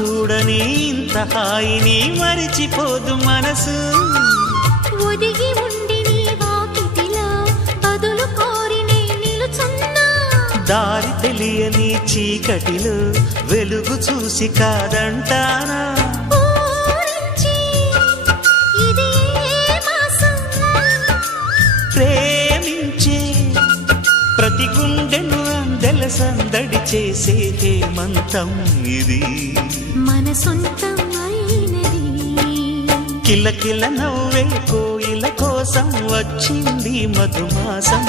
చూడని ఇంత హాయిని మరిచిపోదు మనసు. ఒదిగి ఉండి నీ వాకిటిలో బదులు కోరి నే నిలుచున్నా. దారి తెలియని చీకటిలో వెలుగు చూసి కాదంటానా. ప్రేమించే ప్రతి గుండెను అందెల సందడి చేసే హేమంతం ఇది. మన సొంతం అయినది. కిలకిల నవ్వే కోయిల కోసం వచ్చింది మధుమాసం.